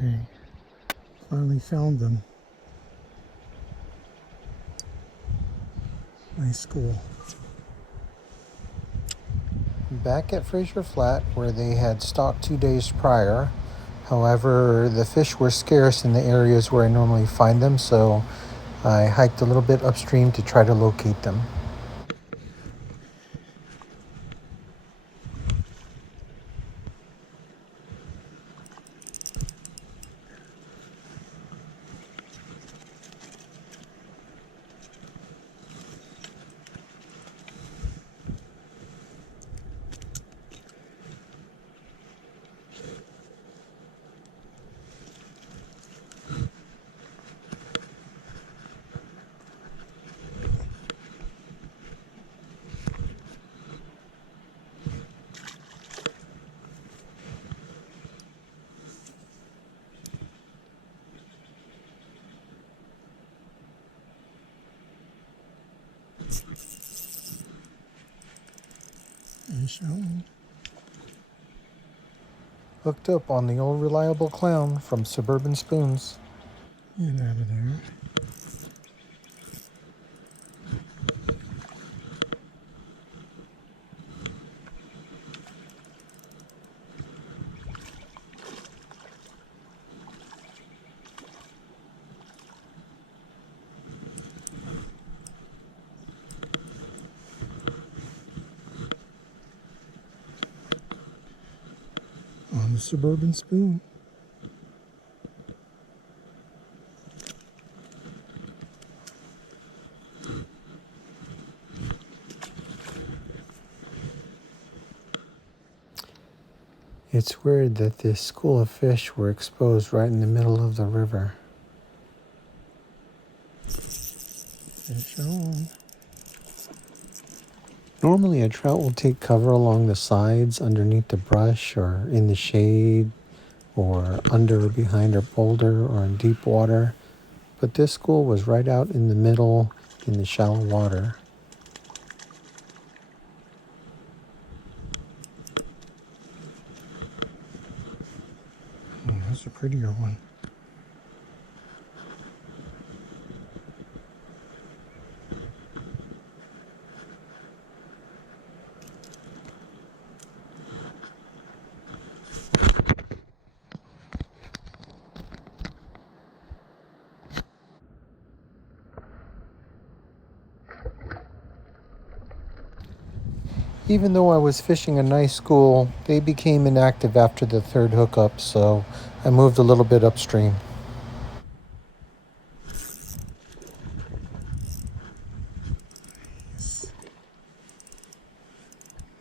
Okay, finally found them. Nice school. Back at Fraser Flat, where they had stocked 2 days prior. However, the fish were scarce in the areas where I normally find them, so I hiked a little bit upstream to try to locate them. Fish on. Hooked up on the old reliable clown from Suburban Spoons. Get out of there. On the Suburban Spoon. It's weird that this school of fish were exposed right in the middle of the river. Fish on. Normally a trout will take cover along the sides, underneath the brush, or in the shade, or under or behind a boulder, or in deep water. But this school was right out in the middle in the shallow water. Oh, that's a prettier one. Even though I was fishing a nice school, they became inactive after the third hookup, so I moved a little bit upstream.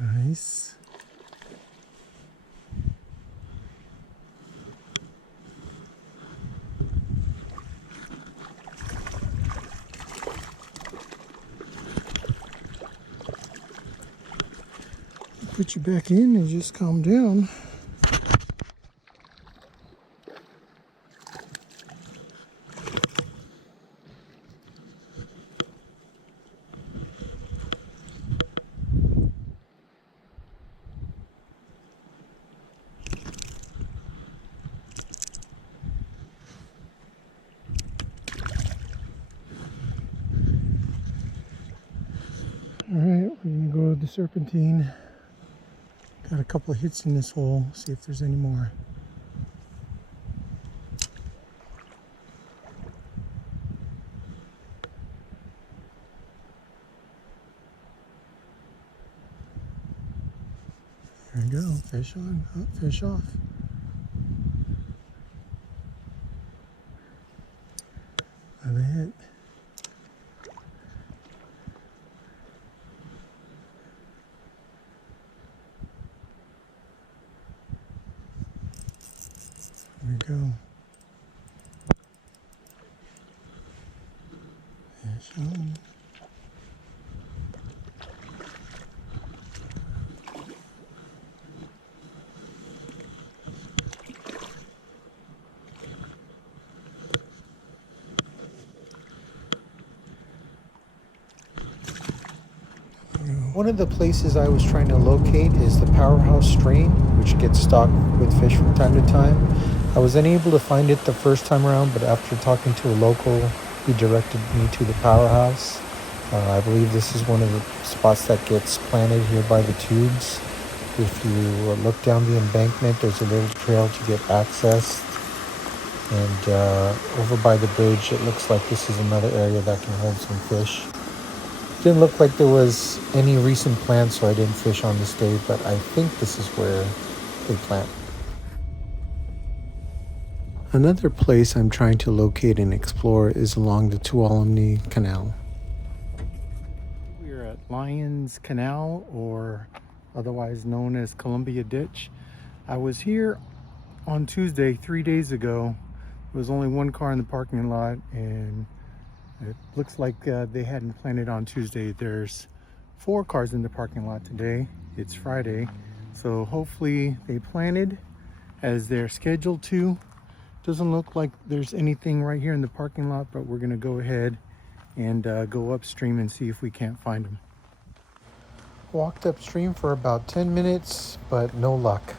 Nice. Put you back in and just calm down. All right, we're gonna go to the Serpentine. Got a couple of hits in this hole. See if there's any more. There we go. Fish on. Oh, fish off. Another hit. There we go. Fish on. One of the places I was trying to locate is the Powerhouse stream, which gets stocked with fish from time to time. I was unable to find it the first time around, but after talking to a local, he directed me to the Powerhouse. I believe this is one of the spots that gets planted here by the tubes. If you look down the embankment, there's a little trail to get access. And over by the bridge, it looks like this is another area that can hold some fish. Didn't look like there was any recent plants, so I didn't fish on this day, but I think this is where they plant. Another place I'm trying to locate and explore is along the Tuolumne Canal. We're at Lyons Canal, or otherwise known as Columbia Ditch. I was here on Tuesday 3 days ago. There was only one car in the parking lot, and it looks like they hadn't planted on Tuesday. There's 4 cars in the parking lot today. It's Friday, so hopefully they planted as they're scheduled to. Doesn't look like there's anything right here in the parking lot, but we're gonna go ahead and go upstream and see if we can't find them. Walked upstream for about 10 minutes, but no luck.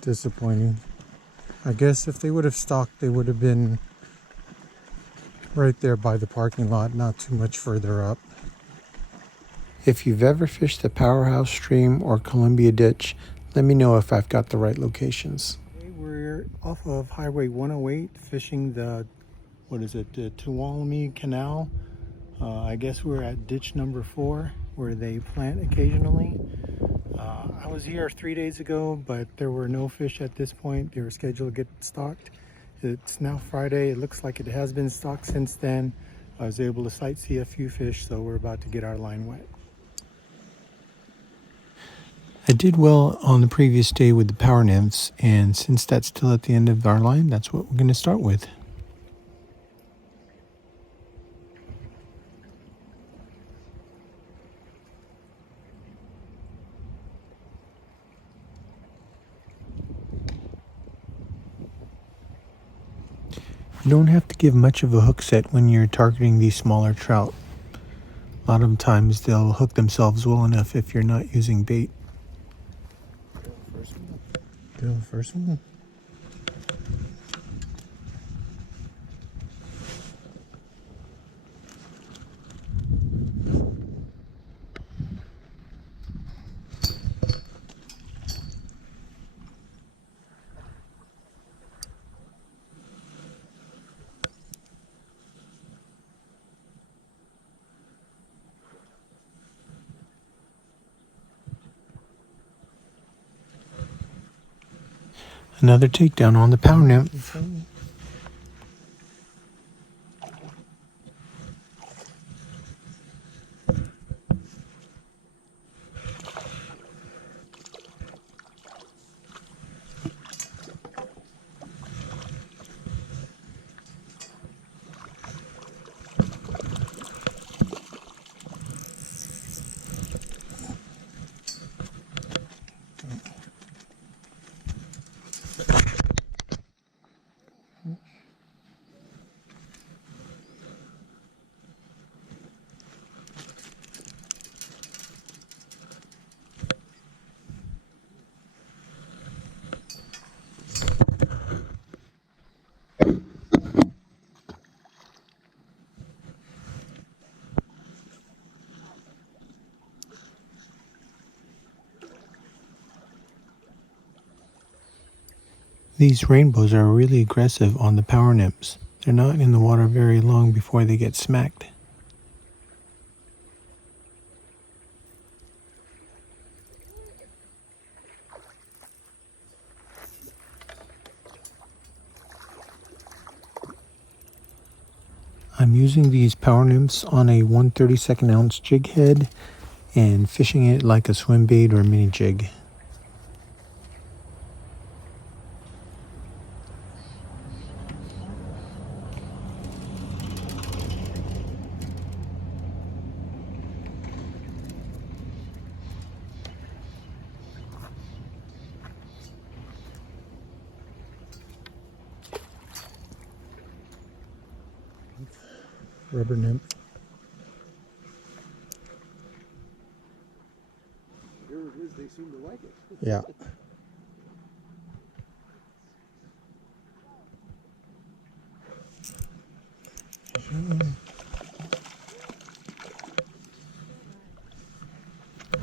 Disappointing. I guess if they would have stocked, they would have been right there by the parking lot, not too much further up. If you've ever fished the Powerhouse stream or Columbia Ditch, let me know if I've got the right locations. We're off of Highway 108 fishing the, the Tuolumne Canal. I guess we're at ditch number 4 where they plant occasionally. I was here 3 days ago, but there were no fish at this point. They were scheduled to get stocked. It's now Friday. It looks like it has been stocked since then. I was able to sight see a few fish, so we're about to get our line wet. I did well on the previous day with the power nymphs, and since that's still at the end of our line, that's what we're going to start with. You don't have to give much of a hook set when you're targeting these smaller trout. A lot of times they'll hook themselves well enough if you're not using bait. Go first one. Another takedown on the power nymph. These rainbows are really aggressive on the power nymphs. They're not in the water very long before they get smacked. I'm using these power nymphs on a 1/32 ounce jig head and fishing it like a swim bait or mini jig. Rubber nymph. Here it is, they seem to like it. Yeah.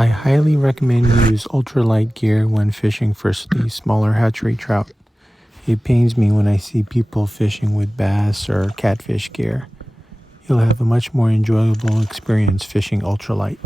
I highly recommend you use ultralight gear when fishing for these smaller hatchery trout. It pains me when I see people fishing with bass or catfish gear. You'll have a much more enjoyable experience fishing ultralight.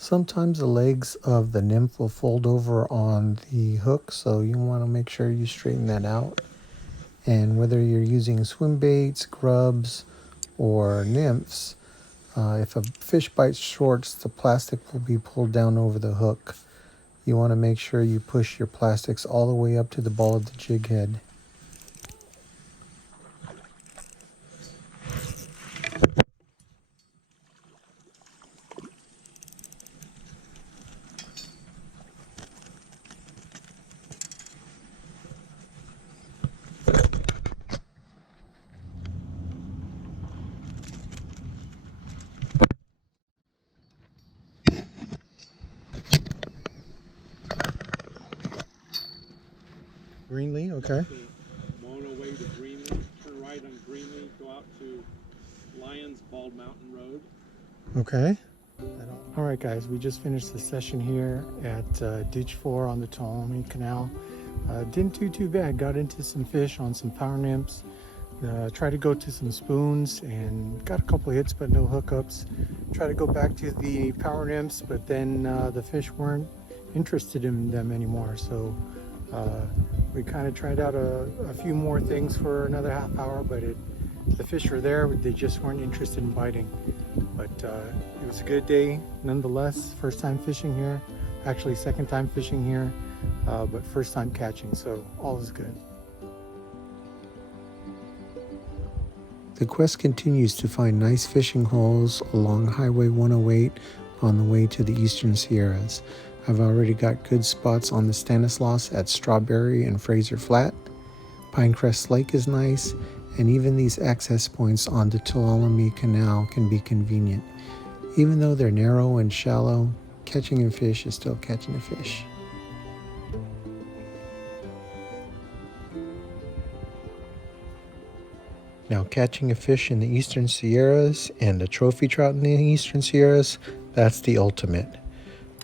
Sometimes the legs of the nymph will fold over on the hook, so you want to make sure you straighten that out. And whether you're using swim baits, grubs, or nymphs, if a fish bites shorts, the plastic will be pulled down over the hook. You want to make sure you push your plastics all the way up to the ball of the jig head. Greenlee, okay. Mono way to Greenlee, turn right on Greenlee, go out to Lyons Bald Mountain Road. Okay. All right, guys, we just finished the session here at Ditch 4 on the Tuolumne Canal. Didn't do too bad. Got into some fish on some power nymphs. Tried to go to some spoons and got a couple of hits, but no hookups. Tried to go back to the power nymphs, but then the fish weren't interested in them anymore. So we kind of tried out a few more things for another half hour, but the fish were there, they just weren't interested in biting. But it was a good day nonetheless. First time fishing here, actually second time fishing here, but first time catching, so all is good. The quest continues to find nice fishing holes along Highway 108 on the way to the Eastern Sierras. I've already got good spots on the Stanislaus at Strawberry and Fraser Flat. Pinecrest Lake is nice, and even these access points on the Tuolumne Canal can be convenient. Even though they're narrow and shallow, catching a fish is still catching a fish. Now, catching a fish in the Eastern Sierras and a trophy trout in the Eastern Sierras, that's the ultimate.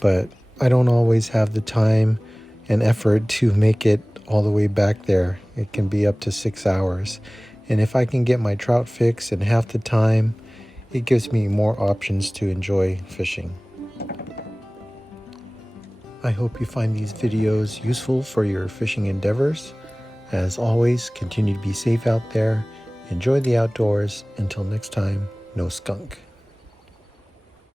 But I don't always have the time and effort to make it all the way back there. It can be up to 6 hours. And if I can get my trout fix in half the time, it gives me more options to enjoy fishing. I hope you find these videos useful for your fishing endeavors. As always, continue to be safe out there. Enjoy the outdoors. Until next time, no skunk.